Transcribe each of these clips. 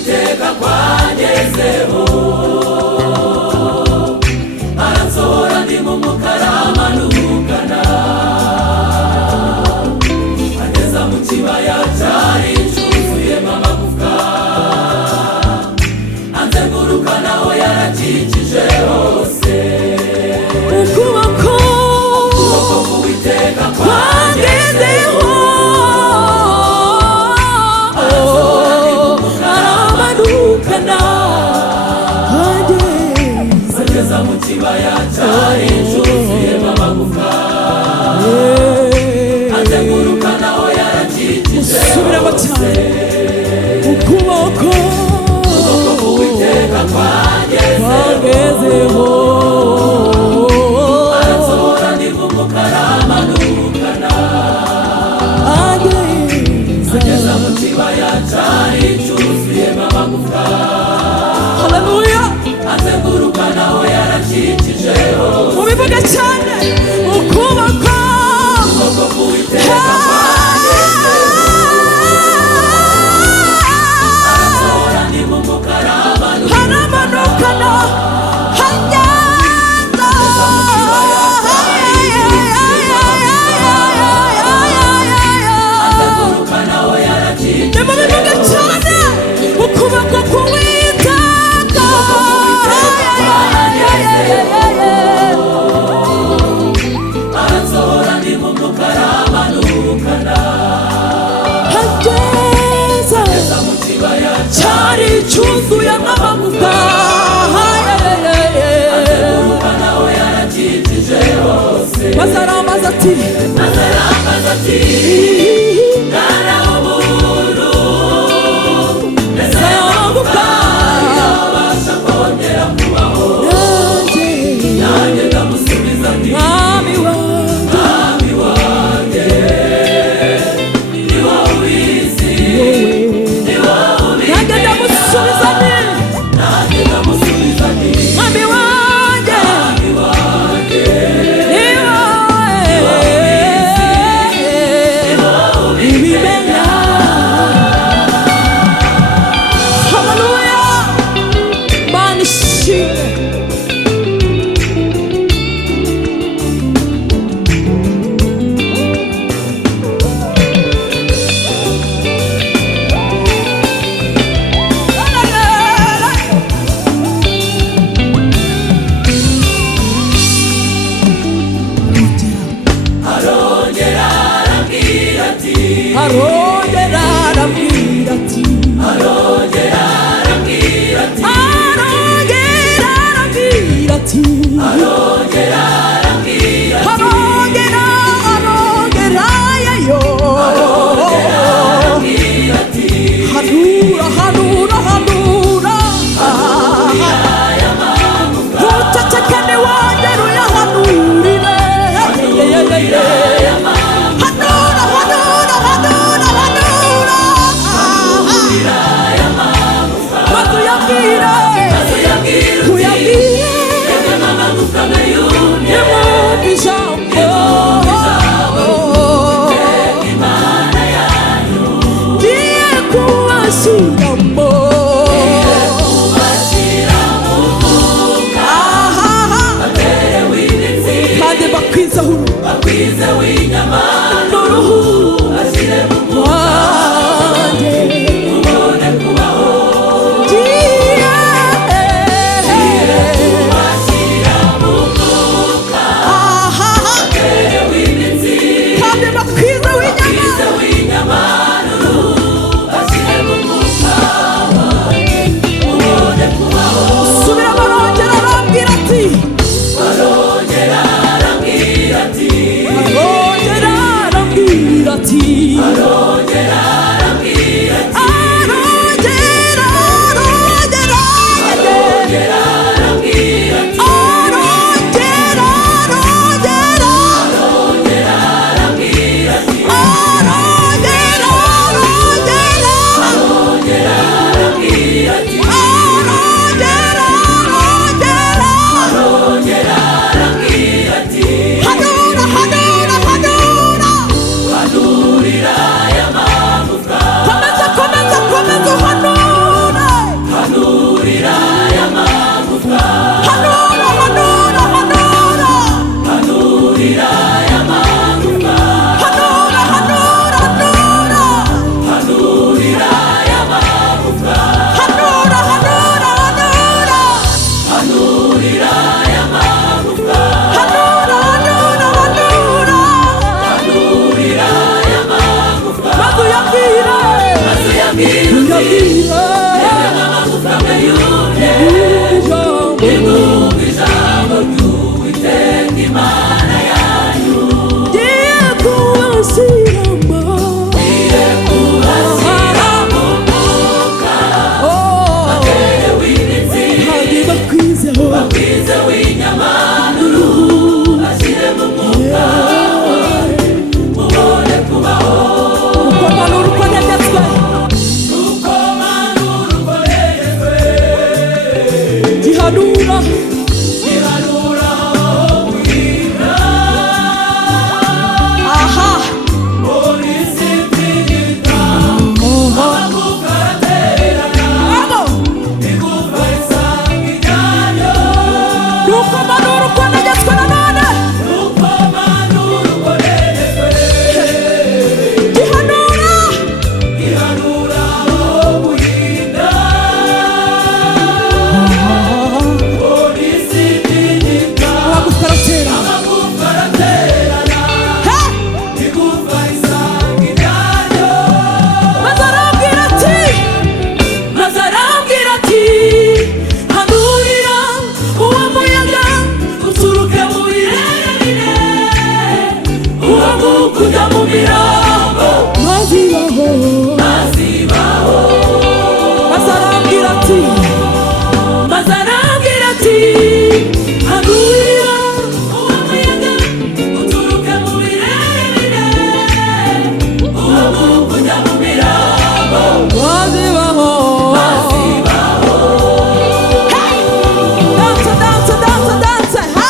k'Uwiteka kwangezeho, aransohora ndi mu mukara amanukana, ageza mu kibaya cyari cyuzuyemo amagufwa, anzenguruka naho yarakikije hose. Ukuboko k'Uwiteka kwangezeho, ageza mu kibaya cyari cyuzuyemo amagufwa, azenguruka naho yarakikije hose. Ukuboko k'Uwiteka kwangezeho, aransohora ndi mu mukara amanukana, ageza mu kibaya cyari cyuzuyemo amagufwa. Haleluya! Azenguruka naho yarakikije hose. Mubivuga cyane. Ukuboko k'Uwiteka kwangezeho, aransohora ndi mu mukara amanukana, ageza mu kibaya cyari cyuzuyemo amagufwa, azenguruka naho yarakikije hose. Mubivuga cyane. Ukuboko k'Uwiteka aransohora ndi mu mukara amanukana, ageza mu kibaya cyari cyuzuyemo amagufwa, azenguruka naho yarakikije hose. Maze arambaza ati mwana w'umuntu, ese aya magufwa yabasha kongera kubaho? Nanjye ndamusubiza nti mwami wanjye, ni wowe ubizi, ni wowe ubizi. Nanjye ndamusubiza nti mwami wanjye, ni wowe ubimenya. Haleluya! Mana ishimwe. Arongera arambwira ati, arongera arambwira ati, arongera arambwira ati, arongera arambwira ati, arongera arambwira ati, arongera yayo, arongera arambwira ati, hanura hanura hanura, ucecekane wongere uyahanurire. Hanura hanura hanura hanura, maze uyabwire, uyabwire nimwumve ijambo Imana yanyu, ngiye kubashyiramo uyabwira amagufwa mwe yumye ijambo ry'Uwiteka Imana yanyu. Ngiye kubashyiramo umwuka batewe imitsi bakwize w'inyama n'uruhu bashyiremo umwuka mubone kubaho. Ukomanura uko negetswe gihanura guhinga aha polisi mfigita amagufwa araterana igufa risanga iryanyo. Ukomanura uko negetswe nanone ukomanura uko negetswe gihanura guhinga kujya mu mirambo mazibaho mazarambwira ati hanurira uwo muyaga uturuke mu birere bine uwo kujya mu mirambo mazibaho. Dance ha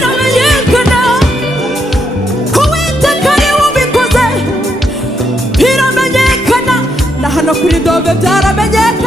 biramenyekana ko Uwiteka ari we ubikoze, biramenyekana na hano kuri Dove byaramenyekana.